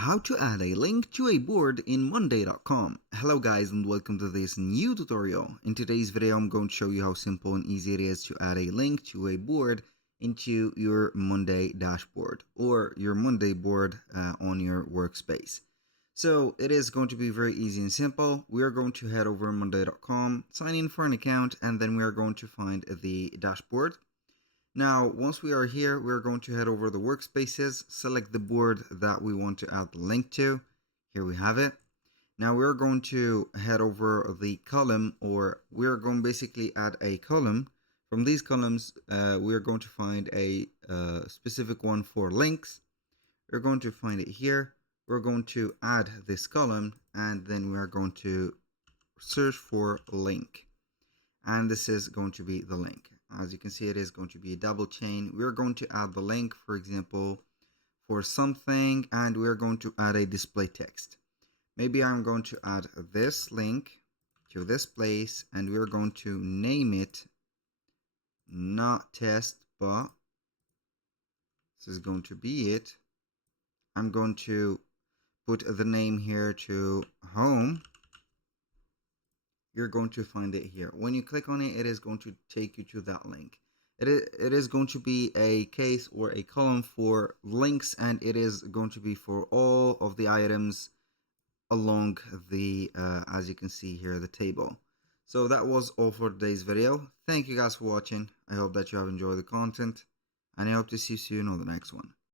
How to add a link to a board in Monday.com. Hello guys and welcome to this new tutorial. In today's video I'm going to show you how simple and easy it is to add a link to a board into your Monday dashboard or your Monday board on your workspace. So it is going to be very easy and simple. We are going to head over to Monday.com, sign in for an account, and then we are going to find the dashboard. Now, once we are here, we're going to head over the workspaces, select the board that we want to add the link to. Here we have it. Now we're going to head over the column, or we're going to basically add a column. From these columns, we're going to find a specific one for links. We're going to find it here. We're going to add this column, and then we are going to search for link. And this is going to be the link. As you can see, it is going to be a double chain. We're going to add the link, for example, for something, and we're going to add a display text. Maybe I'm going to add this link to this place, and we're going to name it not test, but this is going to be it. I'm going to put the name here to home. You're going to find it here. When you click on it, it is going to take you to that link. It is going to be a case or a column for links, and it is going to be for all of the items along the, as you can see here, the table. So that was all for today's video. Thank you guys for watching. I hope that you have enjoyed the content, and I hope to see you soon on the next one.